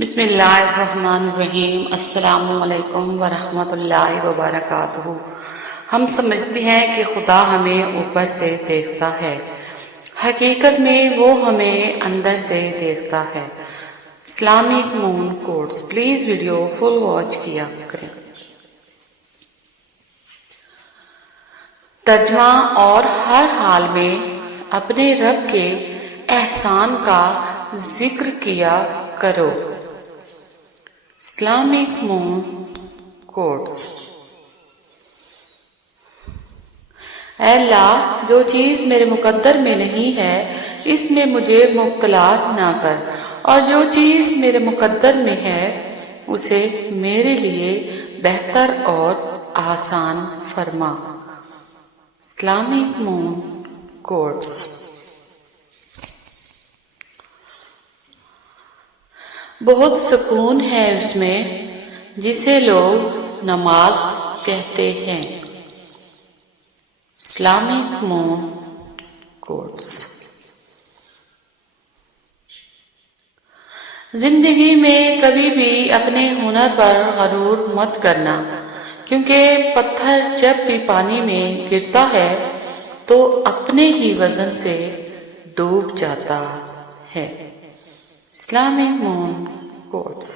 بسم اللہ الرحمن الرحیم۔ السلام علیکم ورحمۃ اللہ وبرکاتہ۔ ہم سمجھتے ہیں کہ خدا ہمیں اوپر سے دیکھتا ہے، حقیقت میں وہ ہمیں اندر سے دیکھتا ہے۔ Islamic moon quotes, please video full watch کیا کریں۔ ترجمہ: اور ہر حال میں اپنے رب کے احسان کا ذکر کیا کرو۔ اسلامک مون کوٹس: اے اللہ، جو چیز میرے مقدر میں نہیں ہے اس میں مجھے مبتلا نہ کر، اور جو چیز میرے مقدر میں ہے اسے میرے لیے بہتر اور آسان فرما۔ اسلامک مون کوٹس: بہت سکون ہے اس میں جسے لوگ نماز کہتے ہیں۔ اسلامک مون کوٹس: زندگی میں کبھی بھی اپنے ہنر پر غرور مت کرنا، کیونکہ پتھر جب بھی پانی میں گرتا ہے تو اپنے ہی وزن سے ڈوب جاتا ہے۔ اسلامک مون کوٹس: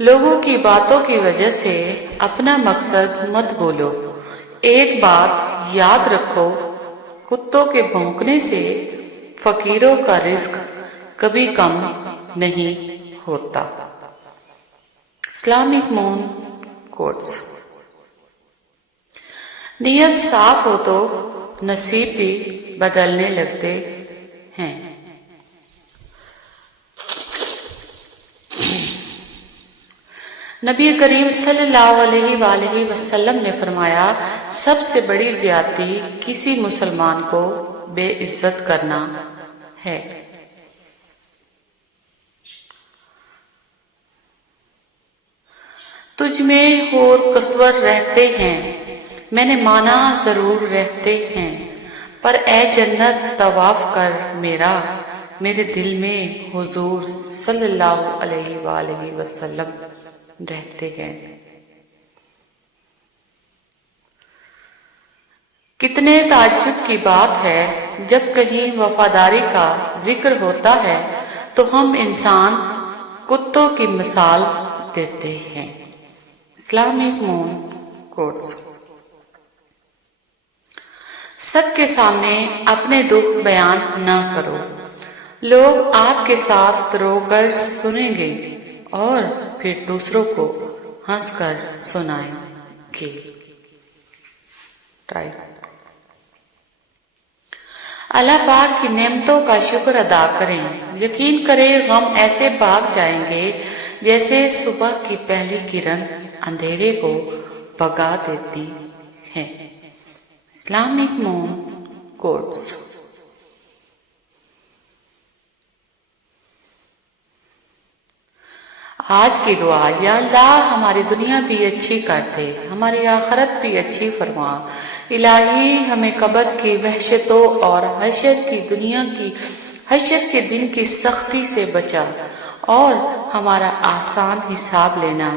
لوگوں کی باتوں کی وجہ سے اپنا مقصد مت بولو۔ ایک بات یاد رکھو، کتوں کے بھونکنے سے فقیروں کا رزق کبھی کم نہیں ہوتا۔ اسلامک مون کوٹس: نیت صاف ہو تو نصیب بھی بدلنے لگتے ہیں۔ نبی کریم صلی اللہ علیہ وآلہ وسلم نے فرمایا، سب سے بڑی زیادتی کسی مسلمان کو بے عزت کرنا ہے۔ تجھ میں حور کسور رہتے ہیں، میں نے مانا ضرور رہتے ہیں، پر اے جنت طواف کر میرے دل میں حضور صلی اللہ علیہ وآلہ وسلم رہتے ہیں۔ کتنے تعجب کی بات ہے، جب کہیں وفاداری کا ذکر ہوتا ہے تو ہم انسان کتوں کی مثال دیتے ہیں۔ اسلامک مون کوٹس: سب کے سامنے اپنے دکھ بیان نہ کرو، لوگ آپ کے ساتھ رو کر سنیں گے اور پھر دوسروں کو ہنس کر سنائیں گے۔ اللہ پاک کی نعمتوں کا شکر ادا کریں، یقین کریں غم ایسے بھاگ جائیں گے جیسے صبح کی پہلی کرن اندھیرے کو بھگا دیتی ہے۔ اسلامک مون کوٹس: آج کی دعا: یا اللہ، ہماری دنیا بھی اچھی کر دے، ہماری آخرت بھی اچھی فرما۔ الہی، ہمیں قبر کی وحشتوں اور حشر کے دن کی سختی سے بچا اور ہمارا آسان حساب لینا۔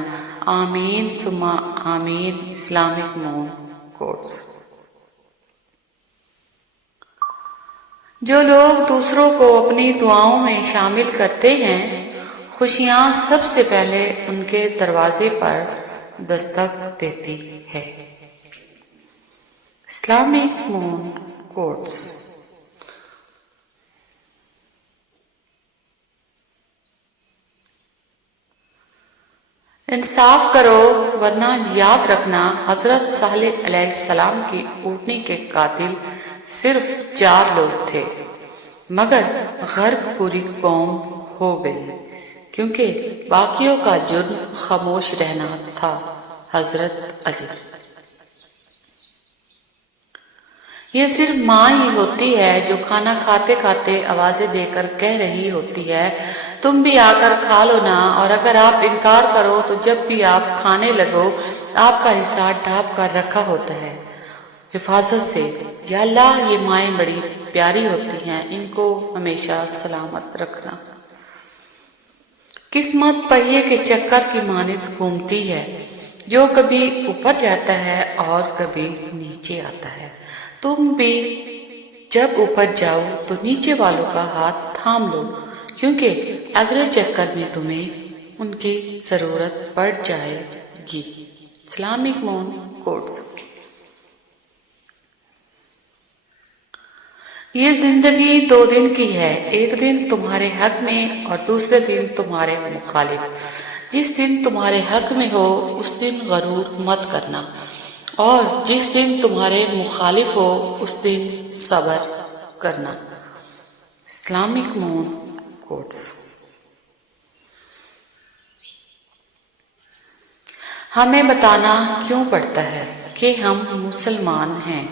آمین ثم آمین۔ اسلامک مون کوٹس: جو لوگ دوسروں کو اپنی دعاؤں میں شامل کرتے ہیں، خوشیاں سب سے پہلے ان کے دروازے پر دستک دیتی ہے۔ اسلامک مون کوٹس: انصاف کرو ورنہ یاد رکھنا، حضرت صالح علیہ السلام کی اونٹنی کے قاتل صرف 4 لوگ تھے، مگر غرق پوری قوم ہو گئی کیونکہ باقیوں کا جرم خاموش رہنا تھا۔ حضرت علی: یہ صرف ماں ہی ہوتی ہے جو کھانا کھاتے کھاتے آوازیں دے کر کہہ رہی ہوتی ہے، تم بھی آ کر کھا لو نا، اور اگر آپ انکار کرو تو جب بھی آپ کھانے لگو آپ کا حصہ ڈھانپ کر رکھا ہوتا ہے، حفاظت سے۔ یا اللہ یہ مائیں بڑی پیاری ہوتی ہیں، ان کو ہمیشہ سلامت رکھنا۔ قسمت پہیے کے چکر کی مانند گھومتی ہے، جو کبھی اوپر جاتا ہے اور کبھی نیچے آتا ہے۔ تم بھی جب اوپر جاؤ تو نیچے والوں کا ہاتھ تھام لو، کیونکہ اگلے چکر میں تمہیں ان کی ضرورت پڑ جائے گی۔ Islamic moon quotes. یہ زندگی 2 دن کی ہے، ایک دن تمہارے حق میں اور دوسرے دن تمہارے مخالف۔ جس دن تمہارے حق میں ہو اس دن غرور مت کرنا، اور جس دن تمہارے مخالف ہو اس دن صبر کرنا۔ Islamic moon quotes. ہمیں بتانا کیوں پڑتا ہے کہ ہم مسلمان ہیں؟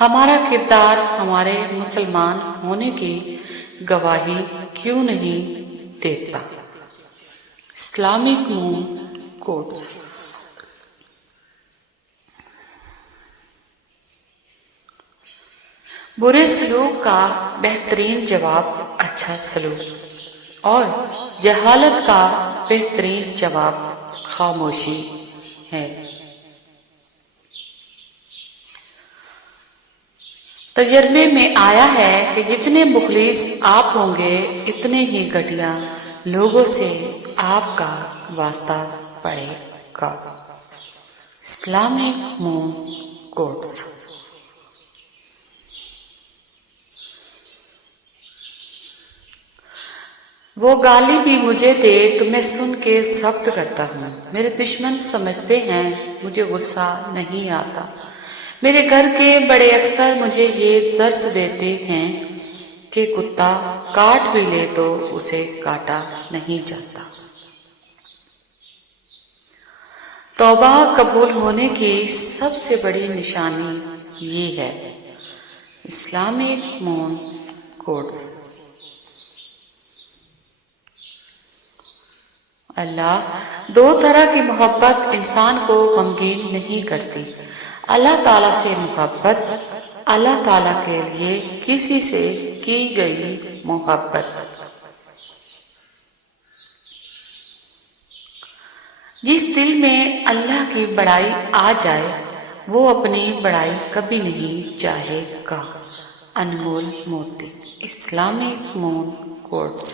ہمارا کردار ہمارے مسلمان ہونے کی گواہی کیوں نہیں دیتا؟ Islamic moon quotes. برے سلوک کا بہترین جواب اچھا سلوک، اور جہالت کا بہترین جواب خاموشی ہے۔ تجربے میں آیا ہے کہ جتنے مخلص آپ ہوں گے اتنے ہی گھٹیا لوگوں سے آپ کا واسطہ پڑے گا۔ Islamic moon quotes. وہ گالی بھی مجھے دے تو میں سن کے ضبط کرتا ہوں۔ میرے دشمن سمجھتے ہیں مجھے غصہ نہیں آتا۔ میرے گھر کے بڑے اکثر مجھے یہ درس دیتے ہیں کہ کتا کاٹ بھی لے تو اسے کاٹا نہیں جاتا۔ توبہ قبول ہونے کی سب سے بڑی نشانی یہ ہے۔ Islamic moon quotes. اللہ 2 طرح کی محبت انسان کو غمگین نہیں کرتی۔ اللہ تعالیٰ سے محبت، اللہ تعالیٰ کے لیے کسی سے کی گئی محبت۔ جس دل میں اللہ کی بڑائی آ جائے وہ اپنی بڑائی کبھی نہیں چاہے گا۔ انمول موتی۔ Islamic moon quotes.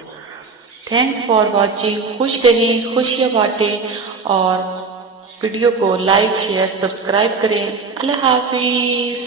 Thanks for watching. خوش رہیں، خوشیاں بانٹیں، اور ویڈیو کو لائک، شیئر، سبسکرائب کریں۔ اللہ حافظ۔